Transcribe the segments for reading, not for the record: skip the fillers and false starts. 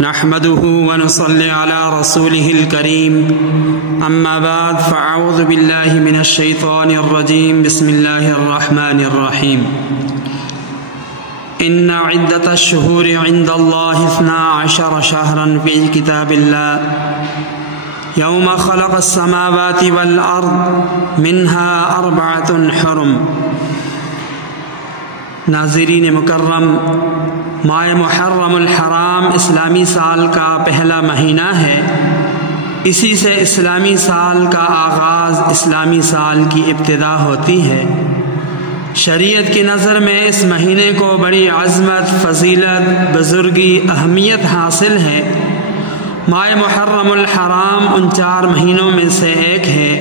نحمده ونصلي على رسوله الكريم أما بعد فأعوذ بالله من الشيطان الرجيم بسم الله الرحمن الرحيم إن عدة الشهور عند الله 12 شهرا في كتاب الله يوم خلق السماوات والأرض منها 4 حرم۔ ناظرین مکرم، ماہ محرم الحرام اسلامی سال کا پہلا مہینہ ہے۔ اسی سے اسلامی سال کا آغاز، اسلامی سال کی ابتدا ہوتی ہے۔ شریعت کی نظر میں اس مہینے کو بڑی عظمت، فضیلت، بزرگی، اہمیت حاصل ہے۔ ماہ محرم الحرام ان 4 مہینوں میں سے ایک ہے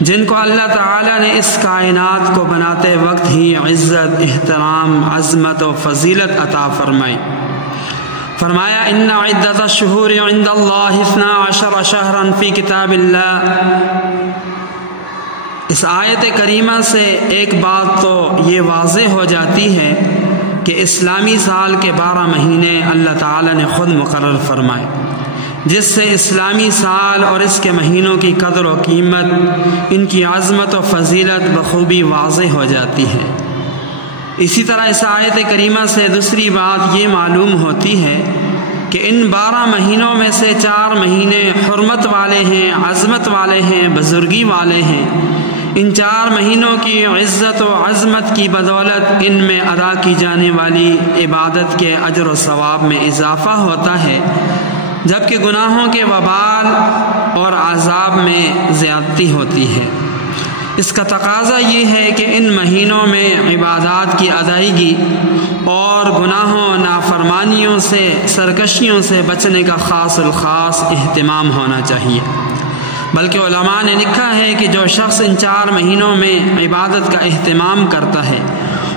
جن کو اللہ تعالیٰ نے اس کائنات کو بناتے وقت ہی عزت، احترام، عظمت و فضیلت عطا فرمائی۔ فرمایا ان عدت الشہور عند اللہ 12 شہرا فی کتاب اللہ۔ اس آیت کریمہ سے ایک بات تو یہ واضح ہو جاتی ہے کہ اسلامی سال کے 12 مہینے اللہ تعالیٰ نے خود مقرر فرمائے، جس سے اسلامی سال اور اس کے مہینوں کی قدر و قیمت، ان کی عظمت و فضیلت بخوبی واضح ہو جاتی ہے۔ اسی طرح اس آیت کریمہ سے دوسری بات یہ معلوم ہوتی ہے کہ ان 12 مہینوں میں سے 4 مہینے حرمت والے ہیں، عظمت والے ہیں، بزرگی والے ہیں۔ ان 4 مہینوں کی عزت و عظمت کی بدولت ان میں ادا کی جانے والی عبادت کے اجر و ثواب میں اضافہ ہوتا ہے، جبکہ گناہوں کے وبال اور عذاب میں زیادتی ہوتی ہے۔ اس کا تقاضا یہ ہے کہ ان مہینوں میں عبادات کی ادائیگی اور گناہوں، نافرمانیوں سے، سرکشیوں سے بچنے کا خاص الخاص اہتمام ہونا چاہیے۔ بلکہ علماء نے لکھا ہے کہ جو شخص ان 4 مہینوں میں عبادت کا اہتمام کرتا ہے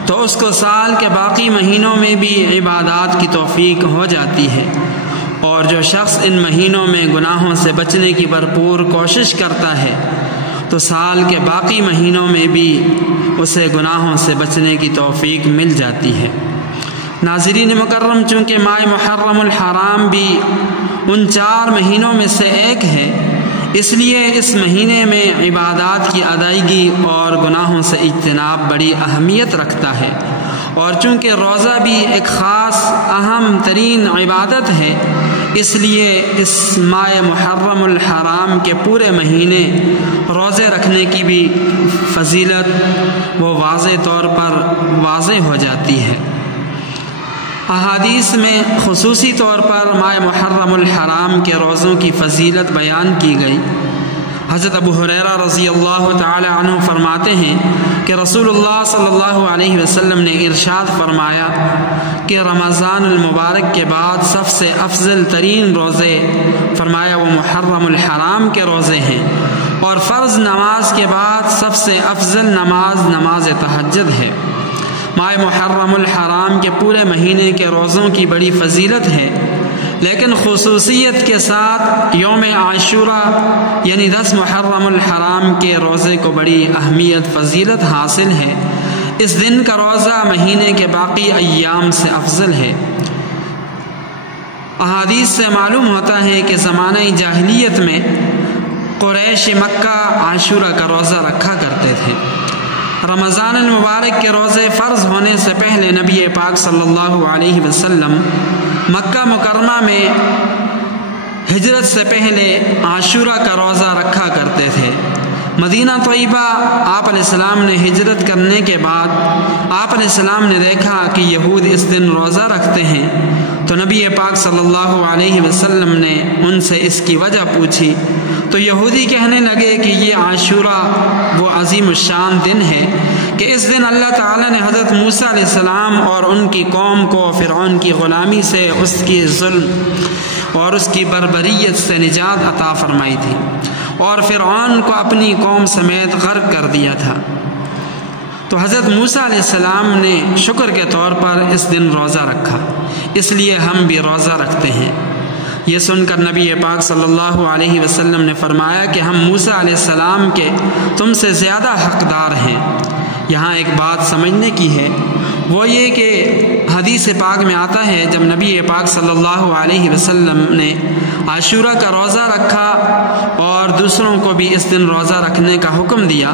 تو اس کو سال کے باقی مہینوں میں بھی عبادات کی توفیق ہو جاتی ہے، اور جو شخص ان مہینوں میں گناہوں سے بچنے کی بھرپور کوشش کرتا ہے تو سال کے باقی مہینوں میں بھی اسے گناہوں سے بچنے کی توفیق مل جاتی ہے۔ ناظرین مکرم، چونکہ ماہ محرم الحرام بھی ان 4 مہینوں میں سے ایک ہے، اس لیے اس مہینے میں عبادات کی ادائیگی اور گناہوں سے اجتناب بڑی اہمیت رکھتا ہے، اور چونکہ روزہ بھی ایک خاص اہم ترین عبادت ہے، اس لیے اس ماہ محرم الحرام کے پورے مہینے روزے رکھنے کی بھی فضیلت وہ واضح طور پر واضح ہو جاتی ہے۔ احادیث میں خصوصی طور پر ماہ محرم الحرام کے روزوں کی فضیلت بیان کی گئی۔ حضرت ابو ہریرہ رضی اللہ تعالی عنہ فرماتے ہیں کہ رسول اللہ صلی اللہ علیہ وسلم نے ارشاد فرمایا کہ رمضان المبارک کے بعد سب سے افضل ترین روزے، فرمایا وہ محرم الحرام کے روزے ہیں، اور فرض نماز کے بعد سب سے افضل نماز نماز تہجد ہے۔ ماہ محرم الحرام کے پورے مہینے کے روزوں کی بڑی فضیلت ہے، لیکن خصوصیت کے ساتھ یوم عاشوراء یعنی 10 محرم الحرام کے روزے کو بڑی اہمیت، فضیلت حاصل ہے۔ اس دن کا روزہ مہینے کے باقی ایام سے افضل ہے۔ احادیث سے معلوم ہوتا ہے کہ زمانہ جاہلیت میں قریش مکہ عاشوراء کا روزہ رکھا کرتے تھے۔ رمضان المبارک کے روزے فرض ہونے سے پہلے نبی پاک صلی اللہ علیہ وسلم مکہ مکرمہ میں ہجرت سے پہلے عاشوراء کا روزہ رکھا کرتے تھے۔ مدینہ طیبہ آپ علیہ السلام نے ہجرت کرنے کے بعد آپ علیہ السلام نے دیکھا کہ یہود اس دن روزہ رکھتے ہیں، تو نبی پاک صلی اللہ علیہ وسلم نے ان سے اس کی وجہ پوچھی، تو یہودی کہنے لگے کہ یہ عاشوراء وہ عظیم الشان دن ہے کہ اس دن اللہ تعالیٰ نے حضرت موسیٰ علیہ السلام اور ان کی قوم کو فرعون کی غلامی سے، اس کی ظلم اور اس کی بربریت سے نجات عطا فرمائی تھی، اور فرعون کو اپنی قوم سمیت غرق کر دیا تھا۔ تو حضرت موسیٰ علیہ السلام نے شکر کے طور پر اس دن روزہ رکھا، اس لیے ہم بھی روزہ رکھتے ہیں۔ یہ سن کر نبی پاک صلی اللہ علیہ وسلم نے فرمایا کہ ہم موسیٰ علیہ السلام کے تم سے زیادہ حقدار ہیں۔ یہاں ایک بات سمجھنے کی ہے، وہ یہ کہ حدیث پاک میں آتا ہے جب نبی پاک صلی اللہ علیہ وسلم نے عاشورہ کا روزہ رکھا اور دوسروں کو بھی اس دن روزہ رکھنے کا حکم دیا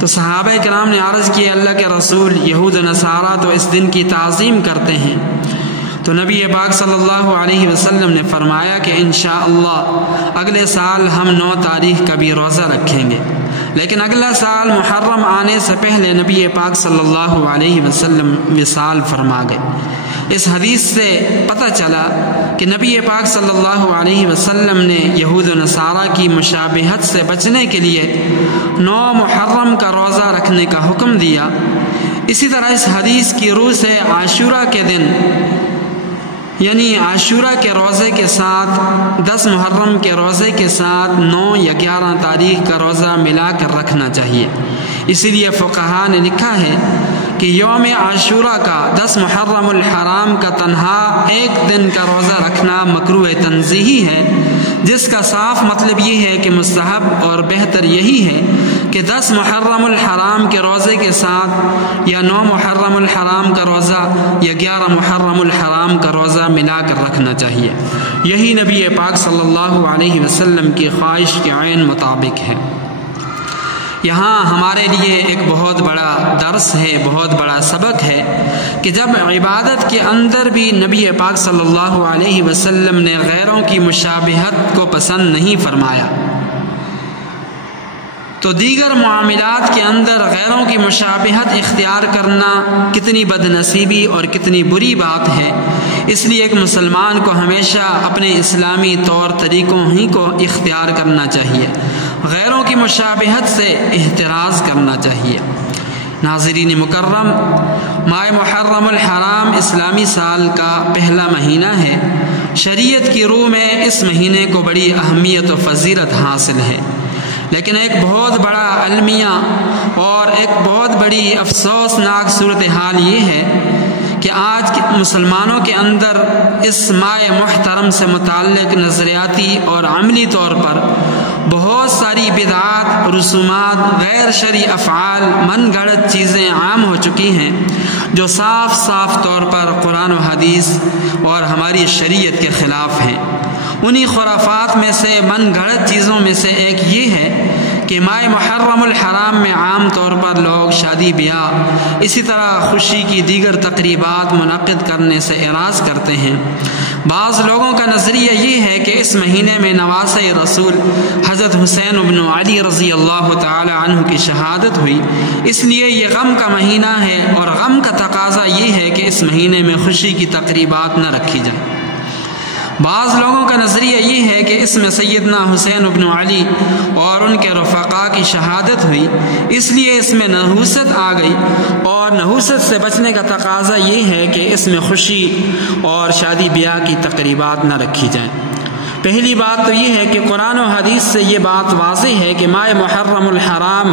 تو صحابہ کرام نے عرض کیا اللہ کے رسول یہود و نصارہ تو اس دن کی تعظیم کرتے ہیں۔ تو نبی پاک صلی اللہ علیہ وسلم نے فرمایا کہ انشاءاللہ اگلے سال ہم 9 تاریخ کا بھی روزہ رکھیں گے، لیکن اگلا سال محرم آنے سے پہلے نبی پاک صلی اللہ علیہ وسلم وصال فرما گئے۔ اس حدیث سے پتہ چلا کہ نبی پاک صلی اللہ علیہ وسلم نے یہود و نصارہ کی مشابہت سے بچنے کے لیے 9 محرم کا روزہ رکھنے کا حکم دیا۔ اسی طرح اس حدیث کی روح سے عاشورہ کے دن یعنی عاشورہ کے روزے کے ساتھ 10 محرم کے روزے کے ساتھ 9 یا 11 تاریخ کا روزہ ملا کر رکھنا چاہیے۔ اسی لیے فقہاء نے لکھا ہے کہ یوم عاشورہ کا 10 محرم الحرام کا تنہا ایک دن کا روزہ رکھنا مکروہ تنزیہی ہے، جس کا صاف مطلب یہ ہے کہ مستحب اور بہتر یہی ہے کہ 10 محرم الحرام کے روزے کے ساتھ یا 9 محرم الحرام کا روزہ یا 11 محرم الحرام کا روزہ ملا کر رکھنا چاہیے۔ یہی نبی پاک صلی اللہ علیہ وسلم کی خواہش کے عین مطابق ہے۔ یہاں ہمارے لیے ایک بہت بڑا درس ہے، بہت بڑا سبق ہے کہ جب عبادت کے اندر بھی نبی پاک صلی اللہ علیہ وسلم نے غیروں کی مشابہت کو پسند نہیں فرمایا، تو دیگر معاملات کے اندر غیروں کی مشابہت اختیار کرنا کتنی بد نصیبی اور کتنی بری بات ہے۔ اس لیے ایک مسلمان کو ہمیشہ اپنے اسلامی طور طریقوں ہی کو اختیار کرنا چاہیے، غیروں کی مشابہت سے احتراز کرنا چاہیے۔ ناظرین مکرم، ماہ محرم الحرام اسلامی سال کا پہلا مہینہ ہے۔ شریعت کی روح میں اس مہینے کو بڑی اہمیت و فضیلت حاصل ہے، لیکن ایک بہت بڑا المیہ اور ایک بہت بڑی افسوسناک صورتحال یہ ہے کہ آج مسلمانوں کے اندر اس ماہ محترم سے متعلق نظریاتی اور عملی طور پر بہت ساری بدعات، رسومات، غیر شرعی افعال، من گھڑت چیزیں عام ہو چکی ہیں جو صاف صاف طور پر قرآن و حدیث اور ہماری شریعت کے خلاف ہیں۔ انہی خرافات میں سے، من گھڑت چیزوں میں سے ایک یہ ہے کہ ماہ محرم الحرام میں عام طور پر لوگ شادی بیاہ اسی طرح خوشی کی دیگر تقریبات منعقد کرنے سے اعراض کرتے ہیں۔ بعض لوگوں کا نظریہ یہ ہے کہ اس مہینے میں نواسۂ رسول حضرت حسین بن علی رضی اللہ تعالی عنہ کی شہادت ہوئی، اس لیے یہ غم کا مہینہ ہے اور غم کا تقاضا یہ ہے کہ اس مہینے میں خوشی کی تقریبات نہ رکھی جائیں۔ بعض لوگوں کا نظریہ یہ ہے کہ اس میں سیدنا حسین بن علی اور ان کے رفقا کی شہادت ہوئی، اس لیے اس میں نحوست آ گئی، اور نحوست سے بچنے کا تقاضا یہ ہے کہ اس میں خوشی اور شادی بیاہ کی تقریبات نہ رکھی جائیں۔ پہلی بات تو یہ ہے کہ قرآن و حدیث سے یہ بات واضح ہے کہ ماہ محرم الحرام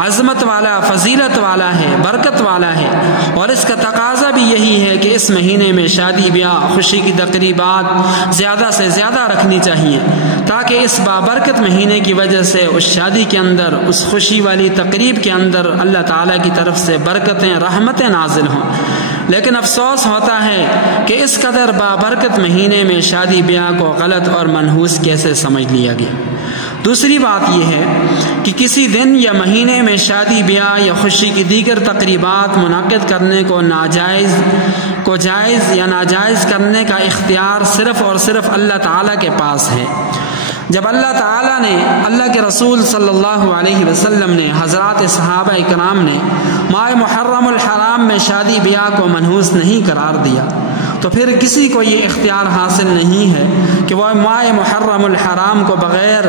عظمت والا، فضیلت والا ہے، برکت والا ہے، اور اس کا تقاضا بھی یہی ہے کہ اس مہینے میں شادی بیاہ، خوشی کی تقریبات زیادہ سے زیادہ رکھنی چاہیے، تاکہ اس بابرکت مہینے کی وجہ سے اس شادی کے اندر، اس خوشی والی تقریب کے اندر اللہ تعالیٰ کی طرف سے برکتیں، رحمتیں نازل ہوں۔ لیکن افسوس ہوتا ہے کہ اس قدر بابرکت مہینے میں شادی بیاہ کو غلط اور منحوس کیسے سمجھ لیا گیا۔ دوسری بات یہ ہے کہ کسی دن یا مہینے میں شادی بیاہ یا خوشی کی دیگر تقریبات منعقد کرنے کو جائز یا ناجائز کرنے کا اختیار صرف اور صرف اللہ تعالیٰ کے پاس ہے۔ جب اللہ تعالیٰ نے، اللہ کے رسول صلی اللہ علیہ وسلم نے، حضرات صحابہ کرام نے ماہ محرم الحرام میں شادی بیاہ کو منحوس نہیں قرار دیا، تو پھر کسی کو یہ اختیار حاصل نہیں ہے کہ وہ ماہ محرم الحرام کو بغیر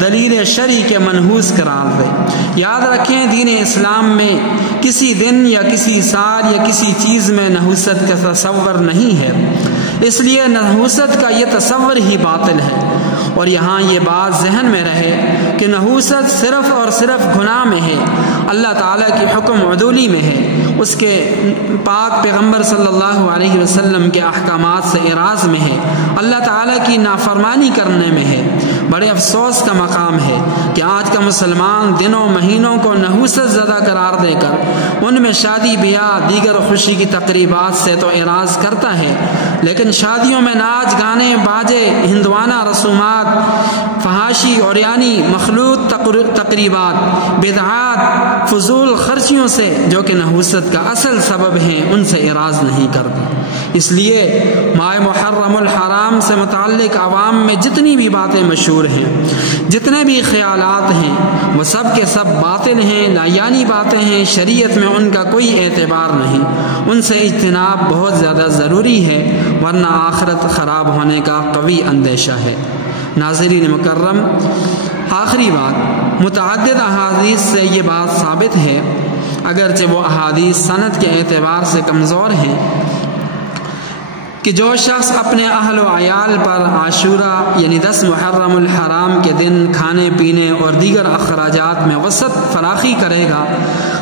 دلیل شرعی کے منحوس قرار دے۔ یاد رکھیں، دین اسلام میں کسی دن یا کسی سال یا کسی چیز میں نحوست کا تصور نہیں ہے، اس لیے نحوست کا یہ تصور ہی باطل ہے۔ اور یہاں یہ بات ذہن میں رہے کہ نحوست صرف اور صرف گناہ میں ہے، اللہ تعالیٰ کی حکم عدولی میں ہے، اس کے پاک پیغمبر صلی اللہ علیہ وسلم کے احکامات سے اعراض میں ہے، اللہ تعالیٰ کی نافرمانی کرنے میں ہے۔ بڑے افسوس کا مقام ہے کہ آج کا مسلمان دنوں مہینوں کو نحوست زدہ قرار دے کر ان میں شادی بیاہ دیگر خوشی کی تقریبات سے تو اعراض کرتا ہے، لیکن شادیوں میں ناچ گانے باجے ہندوانہ رسومات فحاشی اور یعنی مخلوط تقریبات بدعات فضول خرچیوں سے جو کہ نحوست کا اصل سبب ہیں ان سے اعراض نہیں کرتے۔ اس لیے ماہ محرم الحرام سے متعلق عوام میں جتنی بھی باتیں مشہور ہیں، جتنے بھی خیالات ہیں، وہ سب کے سب باطل ہیں، لایانی باتیں ہیں، شریعت میں ان کا کوئی اعتبار نہیں، ان سے اجتناب بہت زیادہ ضروری ہے، ورنہ آخرت خراب ہونے کا قوی اندیشہ ہے۔ ناظرین مکرم، آخری بات، متعدد احادیث سے یہ بات ثابت ہے، اگرچہ وہ احادیث سند کے اعتبار سے کمزور ہیں، کہ جو شخص اپنے اہل و عیال پر عاشورہ یعنی 10 محرم الحرام کے دن کھانے پینے اور دیگر اخراجات میں وسعت فراخی کرے گا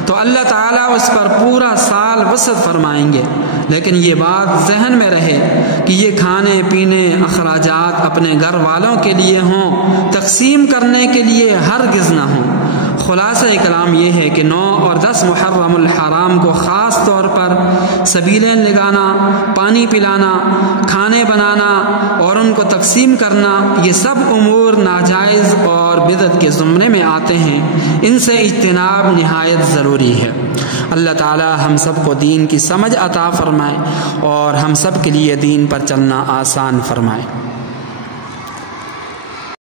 تو اللہ تعالیٰ اس پر پورا سال وسعت فرمائیں گے، لیکن یہ بات ذہن میں رہے کہ یہ کھانے پینے اخراجات اپنے گھر والوں کے لیے ہوں، تقسیم کرنے کے لیے ہرگز نہ ہوں۔ خلاصہ کلام یہ ہے کہ 9 اور 10 محرم الحرام کو خاص طور پر سبیلیں لگانا، پانی پلانا، کھانے بنانا اور ان کو تقسیم کرنا، یہ سب امور ناجائز اور بدعت کے زمرے میں آتے ہیں، ان سے اجتناب نہایت ضروری ہے۔ اللہ تعالی ہم سب کو دین کی سمجھ عطا فرمائے اور ہم سب کے لیے دین پر چلنا آسان فرمائے۔